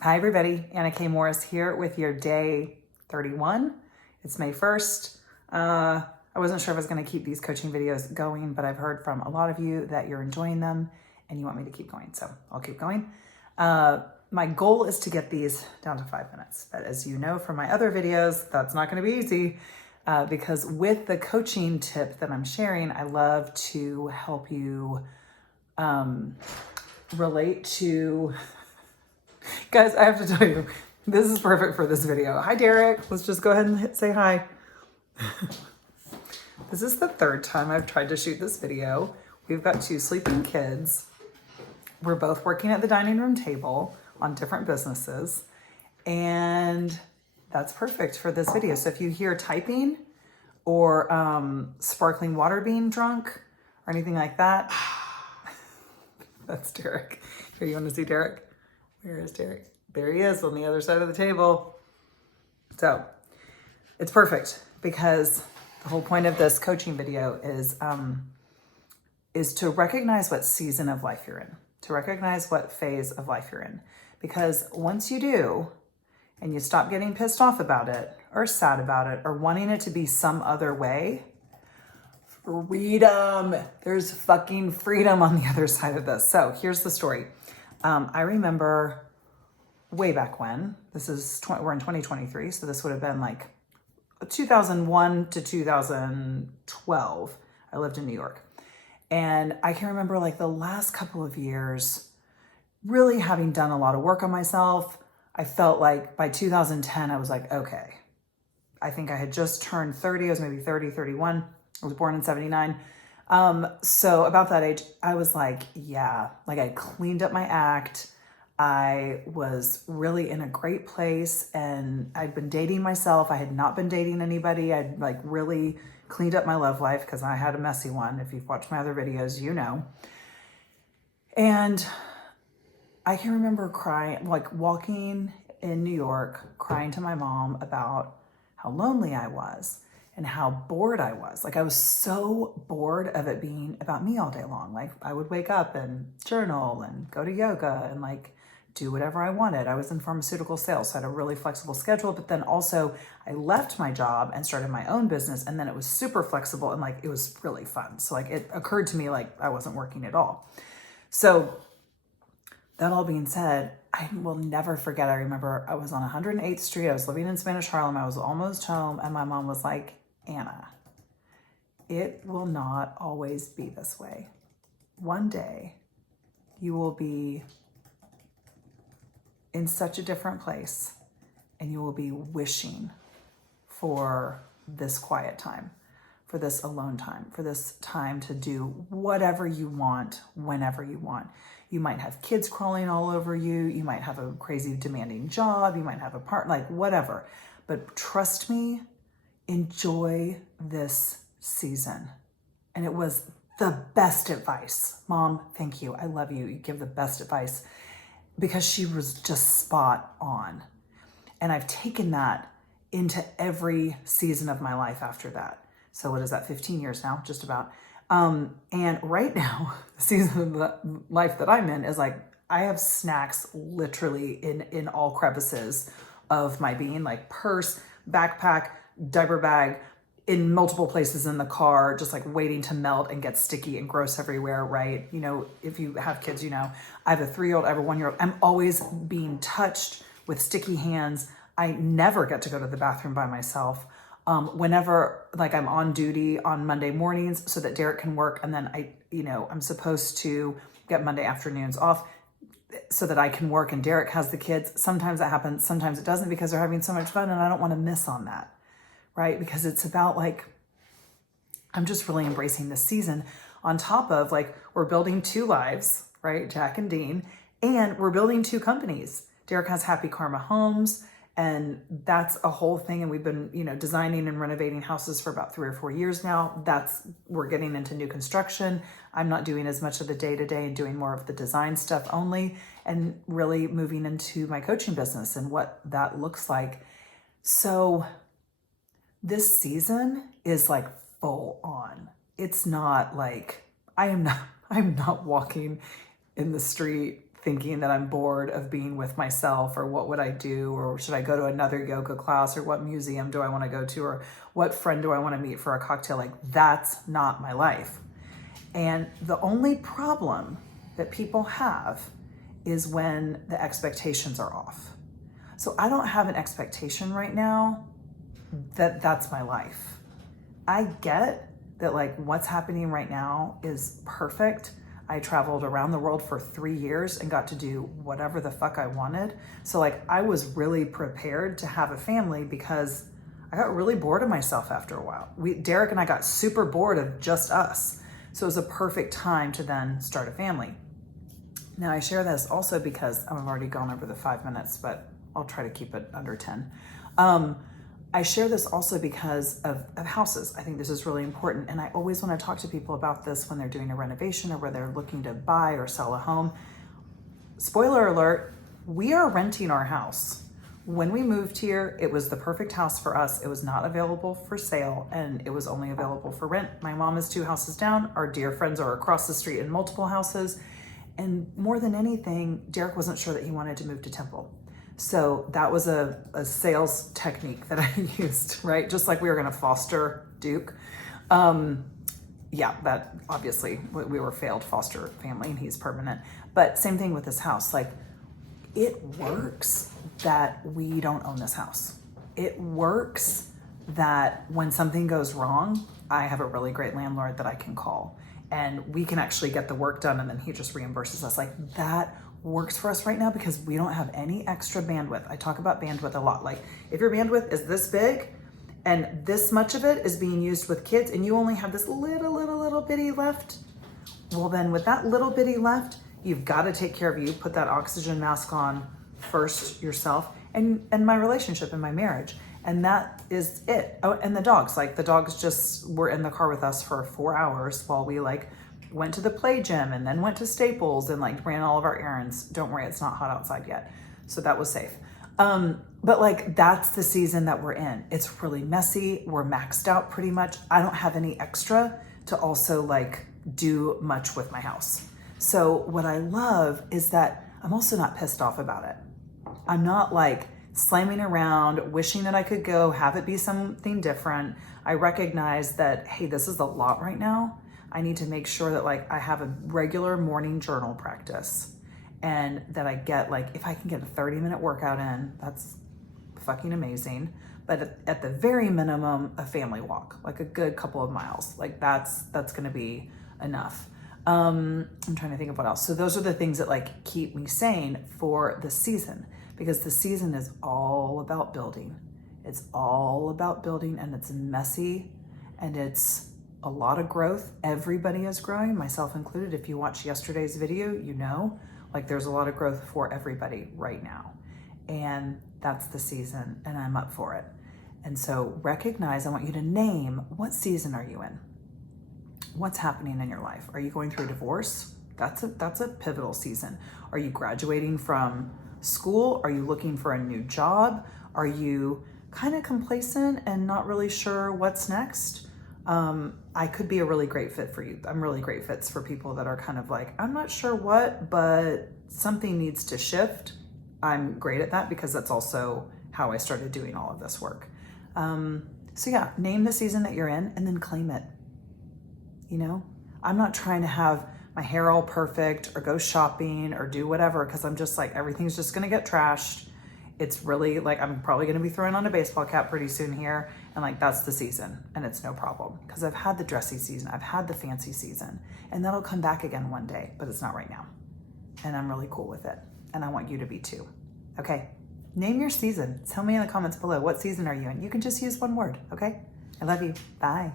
Hi everybody, Anna K. Morris here with your day 31. It's May 1st. I wasn't sure if I was going to keep these coaching videos going, but I've heard from a lot of you that you're enjoying them and you want me to keep going, so I'll keep going. My goal is to get these down to 5 minutes, but as you know from my other videos, that's not going to be easy because with the coaching tip that I'm sharing, I love to help you relate to... Guys, I have to tell you, this is perfect for this video. Hi, Derek. Let's just go ahead and say hi. This is the third time I've tried to shoot this video. We've got 2 sleeping kids. We're both working at the dining room table on different businesses, and that's perfect for this video. So if you hear typing or sparkling water being drunk or anything like that, that's Derek. Here, you want to see Derek? Where is Derek? There he is on the other side of the table. So it's perfect because the whole point of this coaching video is to recognize what season of life you're in, to recognize what phase of life you're in. Because once you do, and you stop getting pissed off about it or sad about it or wanting it to be some other way, freedom, there's fucking freedom on the other side of this. So here's the story. I remember way back when, we're in 2023, so this would have been like 2001 to 2012, I lived in New York. And I can remember like the last couple of years, really having done a lot of work on myself. I felt like by 2010, I was like, okay, I think I had just turned 30, I was maybe 30, 31. I was born in 79. So about that age, I was like, yeah, like I cleaned up my act. I was really in a great place and I'd been dating myself. I had not been dating anybody. I'd like really cleaned up my love life because I had a messy one. If you've watched my other videos, you know. And I can remember crying, like walking in New York, crying to my mom about how lonely I was and how bored I was. Like I was so bored of it being about me all day long. Like I would wake up and journal and go to yoga and like do whatever I wanted. I was in pharmaceutical sales, so I had a really flexible schedule, but then also I left my job and started my own business, and then it was super flexible and like it was really fun. So like it occurred to me like I wasn't working at all. So that all being said, I will never forget. I remember I was on 108th Street. I was living in Spanish Harlem. I was almost home, and my mom was like, Anna, it will not always be this way. One day you will be in such a different place and you will be wishing for this quiet time, for this alone time, for this time to do whatever you want, whenever you want. You might have kids crawling all over you. You might have a crazy demanding job. You might have a part, like whatever. But trust me, enjoy this season. And it was the best advice. Mom, thank you. I love you. You give the best advice because she was just spot on. And I've taken that into every season of my life after that. So what is that, 15 years now, just about. And right now, the season of life that I'm in is like, I have snacks literally in all crevices of my being, like purse, backpack, diaper bag, in multiple places in the car, just like waiting to melt and get sticky and gross everywhere, right? You know, if you have kids, you know, I have a 3-year-old, I have a 1-year-old. I'm always being touched with sticky hands. I never get to go to the bathroom by myself. Whenever like I'm on duty on Monday mornings so that Derek can work, and then I'm supposed to get Monday afternoons off so that I can work and Derek has the kids. Sometimes that happens, sometimes it doesn't because they're having so much fun and I don't want to miss on that, right? Because it's about like, I'm just really embracing this season on top of like, we're building 2 lives, right? Jack and Dean, and we're building 2 companies. Derek has Happy Karma Homes, and that's a whole thing. And we've been, designing and renovating houses for about 3 or 4 years now. We're getting into new construction. I'm not doing as much of the day-to-day and doing more of the design stuff only, and really moving into my coaching business and what that looks like. So this season is like full on. It's not like I'm not walking in the street thinking that I'm bored of being with myself, or what would I do, or should I go to another yoga class, or what museum do I want to go to, or what friend do I want to meet for a cocktail. Like, that's not my life. And the only problem that people have is when the expectations are off. So I don't have an expectation right now that that's my life. I get that like what's happening right now is perfect. I traveled around the world for 3 years and got to do whatever the fuck I wanted. So like I was really prepared to have a family because I got really bored of myself after a while. Derek and I got super bored of just us. So it was a perfect time to then start a family. Now I share this also because I've already gone over the 5 minutes, but I'll try to keep it under 10. I share this also because of houses. I think this is really important. And I always want to talk to people about this when they're doing a renovation or where they're looking to buy or sell a home. Spoiler alert, we are renting our house. When we moved here, it was the perfect house for us. It was not available for sale and it was only available for rent. My mom is 2 houses down. Our dear friends are across the street in multiple houses. And more than anything, Derek wasn't sure that he wanted to move to Temple. So that was a sales technique that I used, right? Just like we were going to foster Duke. Yeah, that obviously we were a failed foster family and he's permanent. But same thing with this house. Like, it works that we don't own this house. It works that when something goes wrong, I have a really great landlord that I can call and we can actually get the work done and then he just reimburses us. Like, that works for us right now because we don't have any extra bandwidth. I talk about bandwidth a lot. Like, if your bandwidth is this big and this much of it is being used with kids and you only have this little bitty left, well then with that little bitty left, you've got to take care of you, put that oxygen mask on first yourself and my relationship and my marriage. And that is it. Oh, and the dogs, like the dogs just were in the car with us for 4 hours while we like went to the play gym and then went to Staples and like ran all of our errands. Don't worry, it's not hot outside yet. So that was safe. But like, that's the season that we're in. It's really messy. We're maxed out pretty much. I don't have any extra to also like do much with my house. So what I love is that I'm also not pissed off about it. I'm not like slamming around, wishing that I could go have it be something different. I recognize that, hey, this is a lot right now. I need to make sure that like I have a regular morning journal practice and that I get like, if I can get a 30-minute workout in, that's fucking amazing. But at the very minimum, a family walk, like a good couple of miles. Like that's going to be enough. I'm trying to think of what else. So those are the things that like keep me sane for the season, because the season is all about building. It's all about building and it's messy and it's a lot of growth. Everybody is growing, myself included. If you watched yesterday's video, you know, like there's a lot of growth for everybody right now. And that's the season and I'm up for it. And so recognize, I want you to name, what season are you in? What's happening in your life? Are you going through a divorce? That's a pivotal season. Are you graduating from school? Are you looking for a new job? Are you kind of complacent and not really sure what's next? I could be a really great fit for you. I'm really great fits for people that are kind of like, I'm not sure what, but something needs to shift. I'm great at that because that's also how I started doing all of this work. So yeah, name the season that you're in and then claim it. You know, I'm not trying to have my hair all perfect or go shopping or do whatever because I'm just like, everything's just going to get trashed. It's really like, I'm probably going to be throwing on a baseball cap pretty soon here. And like, that's the season and it's no problem because I've had the dressy season. I've had the fancy season and that'll come back again one day, but it's not right now. And I'm really cool with it. And I want you to be too. Okay. Name your season. Tell me in the comments below, what season are you in? You can just use one word. Okay. I love you. Bye.